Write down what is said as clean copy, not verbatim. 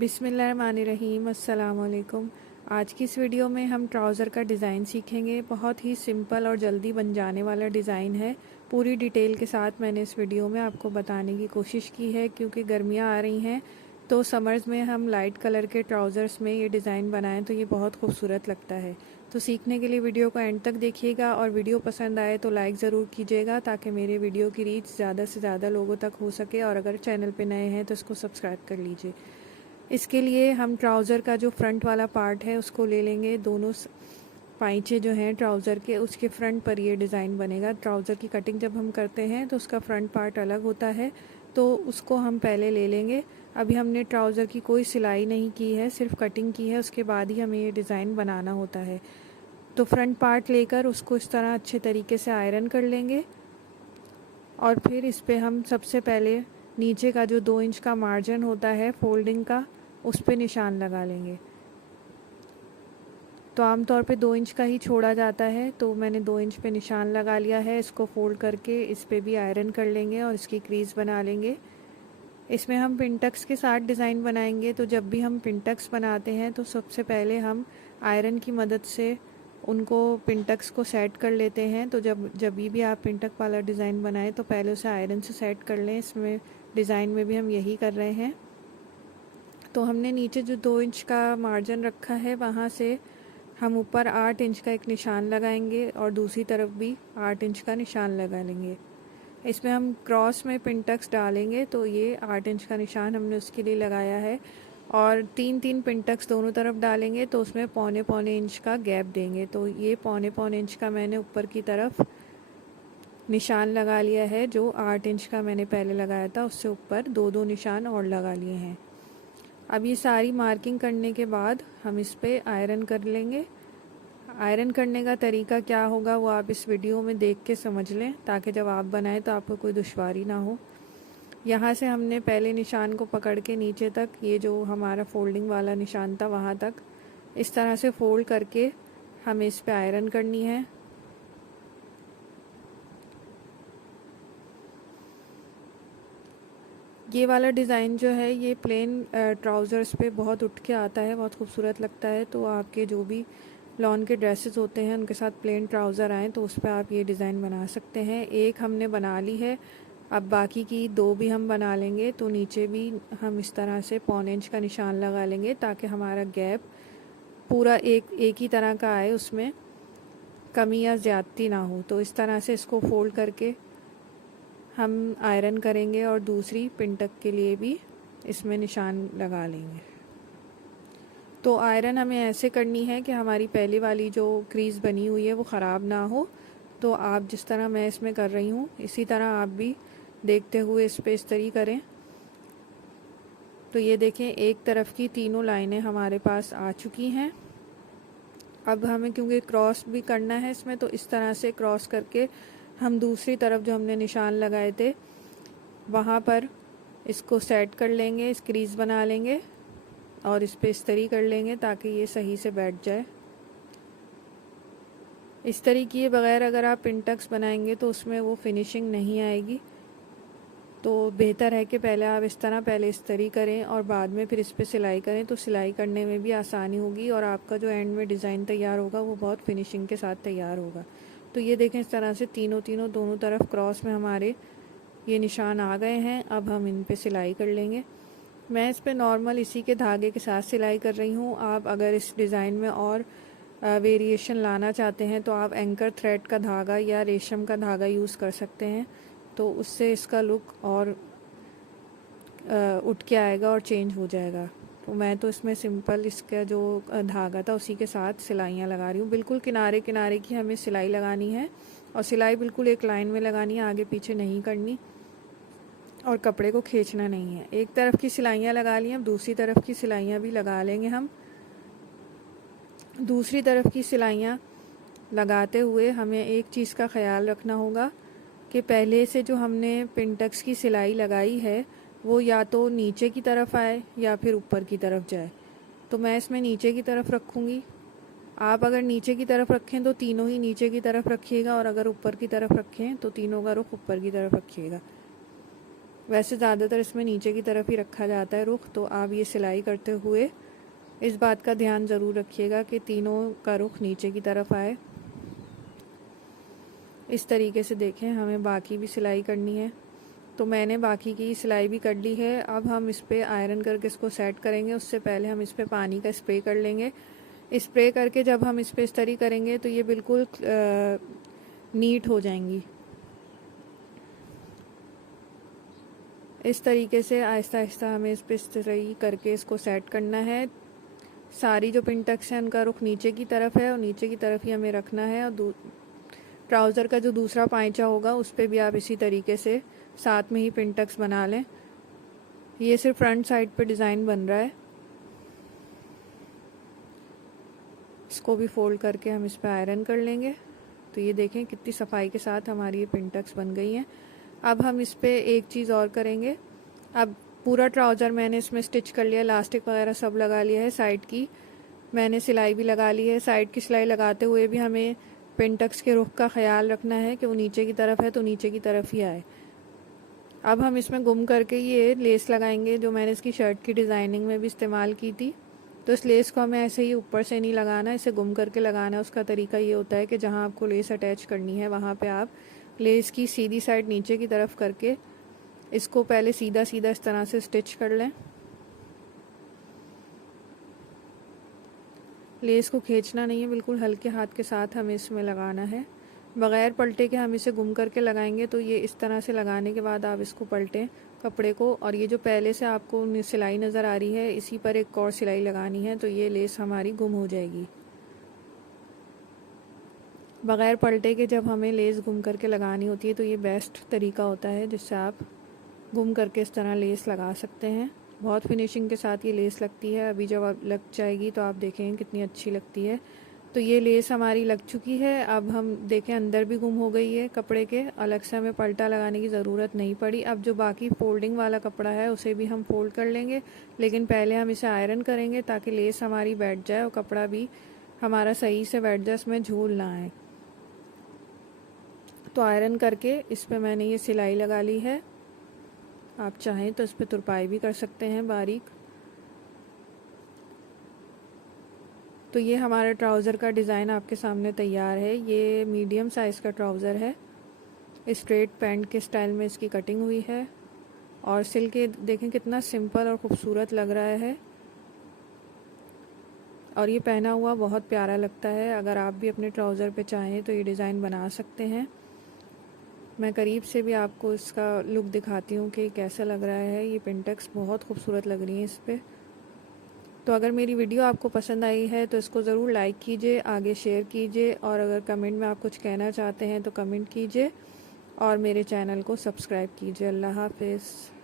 बिस्मिल्लाहिर्रहमानिर्रहीम। अस्सलाम वालेकुम। आज की इस वीडियो में हम ट्राउज़र का डिज़ाइन सीखेंगे। बहुत ही सिंपल और जल्दी बन जाने वाला डिज़ाइन है। पूरी डिटेल के साथ मैंने इस वीडियो में आपको बताने की कोशिश की है, क्योंकि गर्मियाँ आ रही हैं तो समर्स में हम लाइट कलर के ट्राउज़र्स में ये डिज़ाइन बनाएं तो ये बहुत खूबसूरत लगता है। तो सीखने के लिए वीडियो को एंड तक देखिएगा, और वीडियो पसंद आए तो लाइक ज़रूर कीजिएगा, ताकि मेरे वीडियो की रीच ज़्यादा से ज़्यादा लोगों तक हो सके। और अगर चैनल पे नए हैं तो इसको सब्सक्राइब कर लीजिए। इसके लिए हम ट्राउज़र का जो फ्रंट वाला पार्ट है उसको ले लेंगे। दोनों पाइचे जो हैं ट्राउज़र के, उसके फ्रंट पर ये डिज़ाइन बनेगा। ट्राउज़र की कटिंग जब हम करते हैं तो उसका फ्रंट पार्ट अलग होता है, तो उसको हम पहले ले लेंगे। अभी हमने ट्राउज़र की कोई सिलाई नहीं की है, सिर्फ कटिंग की है। उसके बाद ही हमें ये डिज़ाइन बनाना होता है। तो फ्रंट पार्ट लेकर उसको इस तरह अच्छे तरीके से आयरन कर लेंगे, और फिर इस पर हम सबसे पहले नीचे का जो 2 इंच का मार्जिन होता है फोल्डिंग का, उस पे निशान लगा लेंगे। तो आमतौर पे 2 इंच का ही छोड़ा जाता है, तो मैंने 2 इंच पे निशान लगा लिया है। इसको फोल्ड करके इस पे भी आयरन कर लेंगे और इसकी क्रीज बना लेंगे। इसमें हम पिनटक्स के साथ डिज़ाइन बनाएंगे, तो जब भी हम पिनटक्स बनाते हैं तो सबसे पहले हम आयरन की मदद से उनको पिनटक्स को सेट कर लेते हैं। तो जब भी आप पिनटक वाला डिज़ाइन बनाएं तो पहले उसे आयरन से सेट कर लें। इसमें डिज़ाइन में भी हम यही कर रहे हैं। तो हमने नीचे जो 2 इंच का मार्जिन रखा है वहाँ से हम ऊपर 8 इंच का एक निशान लगाएंगे, और दूसरी तरफ भी 8 इंच का निशान लगा लेंगे। इसमें हम क्रॉस में पिनटक्स डालेंगे, तो ये 8 इंच का निशान हमने उसके लिए लगाया है। और 3-3 पिनटक्स दोनों तरफ डालेंगे, तो उसमें पौने पौने इंच का गैप देंगे। तो ये पौने पौने इंच का मैंने ऊपर की तरफ निशान लगा लिया है। जो 8 इंच का मैंने पहले लगाया था उससे ऊपर 2-2 निशान और लगा लिए हैं। अब ये सारी मार्किंग करने के बाद हम इस पर आयरन कर लेंगे। आयरन करने का तरीका क्या होगा वो आप इस वीडियो में देख के समझ लें, ताकि जब आप बनाएं तो आपको कोई दुश्वारी ना हो। यहाँ से हमने पहले निशान को पकड़ के नीचे तक, ये जो हमारा फोल्डिंग वाला निशान था वहाँ तक, इस तरह से फोल्ड करके हमें इस पर आयरन करनी है। ये वाला डिज़ाइन जो है ये प्लेन ट्राउज़र्स पे बहुत उठ के आता है, बहुत खूबसूरत लगता है। तो आपके जो भी लॉन के ड्रेसेस होते हैं उनके साथ प्लेन ट्राउज़र आएँ तो उस पर आप ये डिज़ाइन बना सकते हैं। एक हमने बना ली है, अब बाकी की 2 भी हम बना लेंगे। तो नीचे भी हम इस तरह से पौने इंच का निशान लगा लेंगे, ताकि हमारा गैप पूरा एक ही तरह का आए, उसमें कमी या ज़्यादती ना हो। तो इस तरह से इसको फोल्ड करके हम आयरन करेंगे, और दूसरी पिनटक के लिए भी इसमें निशान लगा लेंगे। तो आयरन हमें ऐसे करनी है कि हमारी पहली वाली जो क्रीज़ बनी हुई है वो ख़राब ना हो। तो आप जिस तरह मैं इसमें कर रही हूँ इसी तरह आप भी देखते हुए इस पर इस्तरी करें। तो ये देखें, एक तरफ की तीनों लाइनें हमारे पास आ चुकी हैं। अब हमें क्योंकि क्रॉस भी करना है इसमें, तो इस तरह से क्रॉस करके हम दूसरी तरफ जो हमने निशान लगाए थे वहाँ पर इसको सेट कर लेंगे, इस क्रीज़ बना लेंगे और इस पे इस्तरी कर लेंगे, ताकि ये सही से बैठ जाए। इस्तरी किए बगैर अगर आप पिनटक्स बनाएंगे तो उसमें वो फिनिशिंग नहीं आएगी। तो बेहतर है कि पहले आप इस तरह पहले इस्तरी करें और बाद में फिर इस पर सिलाई करें, तो सिलाई करने में भी आसानी होगी, और आपका जो एंड में डिज़ाइन तैयार होगा वो बहुत फिनिशिंग के साथ तैयार होगा। तो ये देखें, इस तरह से तीनों दोनों तरफ क्रॉस में हमारे ये निशान आ गए हैं। अब हम इन पे सिलाई कर लेंगे। मैं इस पे नॉर्मल इसी के धागे के साथ सिलाई कर रही हूँ। आप अगर इस डिज़ाइन में और वेरिएशन लाना चाहते हैं तो आप एंकर थ्रेड का धागा या रेशम का धागा यूज़ कर सकते हैं, तो उससे इसका लुक और उठ के आएगा और चेंज हो जाएगा। तो मैं तो इसमें सिंपल इसका जो धागा था उसी के साथ सिलाइयाँ लगा रही हूँ। बिल्कुल किनारे किनारे की हमें सिलाई लगानी है, और सिलाई बिल्कुल एक लाइन में लगानी है, आगे पीछे नहीं करनी, और कपड़े को खींचना नहीं है। एक तरफ की सिलाइयाँ लगा ली, अब दूसरी तरफ की सिलाइयाँ भी लगा लेंगे हम। दूसरी तरफ की सिलाइयाँ लगाते हुए हमें एक चीज़ का ख्याल रखना होगा कि पहले से जो हमने पिनटक्स की सिलाई लगाई है वो या तो नीचे की तरफ आए या फिर ऊपर की तरफ जाए। तो मैं इसमें नीचे की तरफ रखूँगी। आप अगर नीचे की तरफ रखें तो तीनों ही नीचे की तरफ रखिएगा, और अगर ऊपर की तरफ रखें तो तीनों का रुख ऊपर की तरफ रखिएगा। वैसे ज़्यादातर इसमें नीचे की तरफ ही रखा जाता है रुख, तो आप ये सिलाई करते हुए इस बात का ध्यान ज़रूर रखिएगा कि तीनों का रुख नीचे की तरफ आए। इस तरीके से देखें, हमें बाकी भी सिलाई करनी है। तो मैंने बाकी की सिलाई भी कर ली है। अब हम इस पर आयरन करके इसको सेट करेंगे। उससे पहले हम इस पर पानी का स्प्रे कर लेंगे। स्प्रे करके जब हम इस पर इस्तरी करेंगे तो ये बिल्कुल नीट हो जाएंगी। इस तरीके से आहिस्ता आहिस्ता हमें इस पर इस्तरी करके इसको सेट करना है। सारी जो पिन टक्स हैं उनका रुख नीचे की तरफ है और नीचे की तरफ ही हमें रखना है। और ट्राउज़र का जो दूसरा पाइचा होगा उस पर भी आप इसी तरीके से साथ में ही पिन टक्स बना लें। ये सिर्फ फ्रंट साइड पे डिज़ाइन बन रहा है। इसको भी फोल्ड करके हम इस पर आयरन कर लेंगे। तो ये देखें कितनी सफाई के साथ हमारी ये पिन टक्स बन गई हैं। अब हम इस पर एक चीज़ और करेंगे। अब पूरा ट्राउज़र मैंने इसमें स्टिच कर लिया, इलास्टिक वगैरह सब लगा लिया है। साइड की मैंने सिलाई भी लगा ली है। साइड की सिलाई लगाते हुए भी हमें पिन टक्स के रुख का ख्याल रखना है कि वो नीचे की तरफ है तो नीचे की तरफ ही आए। अब हम इसमें गुम करके ये लेस लगाएंगे जो मैंने इसकी शर्ट की डिज़ाइनिंग में भी इस्तेमाल की थी। तो इस लेस को हमें ऐसे ही ऊपर से नहीं लगाना, इसे गुम करके लगाना है। उसका तरीका ये होता है कि जहाँ आपको लेस अटैच करनी है वहाँ पे आप लेस की सीधी साइड नीचे की तरफ करके इसको पहले सीधा सीधा इस तरह से स्टिच कर लें। लेस को खींचना नहीं है, बिल्कुल हल्के हाथ के साथ हमें इसमें लगाना है। बग़ैर पलटे के हम इसे गुम करके लगाएंगे। तो ये इस तरह से लगाने के बाद आप इसको पलटें कपड़े को, और ये जो पहले से आपको सिलाई नज़र आ रही है इसी पर एक और सिलाई लगानी है। तो ये लेस हमारी गुम हो जाएगी। बग़ैर पलटे के जब हमें लेस गुम करके लगानी होती है तो ये बेस्ट तरीका होता है जिससे आप गुम करके इस तरह लेस लगा सकते हैं। बहुत फिनिशिंग के साथ ये लेस लगती है। अभी जब आप लग जाएगी तो आप देखें कितनी अच्छी लगती है। तो ये लेस हमारी लग चुकी है। अब हम देखें अंदर भी गुम हो गई है कपड़े के, अलग से हमें पलटा लगाने की ज़रूरत नहीं पड़ी। अब जो बाकी फोल्डिंग वाला कपड़ा है उसे भी हम फोल्ड कर लेंगे, लेकिन पहले हम इसे आयरन करेंगे ताकि लेस हमारी बैठ जाए और कपड़ा भी हमारा सही से बैठ जाए, इसमें झूल ना आए। तो आयरन करके इस पर मैंने ये सिलाई लगा ली है। आप चाहें तो इस पर तुरपाई भी कर सकते हैं बारीक। तो ये हमारा ट्राउज़र का डिज़ाइन आपके सामने तैयार है। ये मीडियम साइज़ का ट्राउज़र है। स्ट्रेट पैंट के स्टाइल में इसकी कटिंग हुई है और सिल के देखें कितना सिंपल और ख़ूबसूरत लग रहा है। और ये पहना हुआ बहुत प्यारा लगता है। अगर आप भी अपने ट्राउज़र पे चाहें तो ये डिज़ाइन बना सकते हैं। मैं करीब से भी आपको इसका लुक दिखाती हूँ कि कैसा लग रहा है। ये पिन टक्स बहुत खूबसूरत लग रही है इस पर। तो अगर मेरी वीडियो आपको पसंद आई है तो इसको ज़रूर लाइक कीजिए, आगे शेयर कीजिए, और अगर कमेंट में आप कुछ कहना चाहते हैं तो कमेंट कीजिए और मेरे चैनल को सब्सक्राइब कीजिए। अल्लाह हाफ़िज़।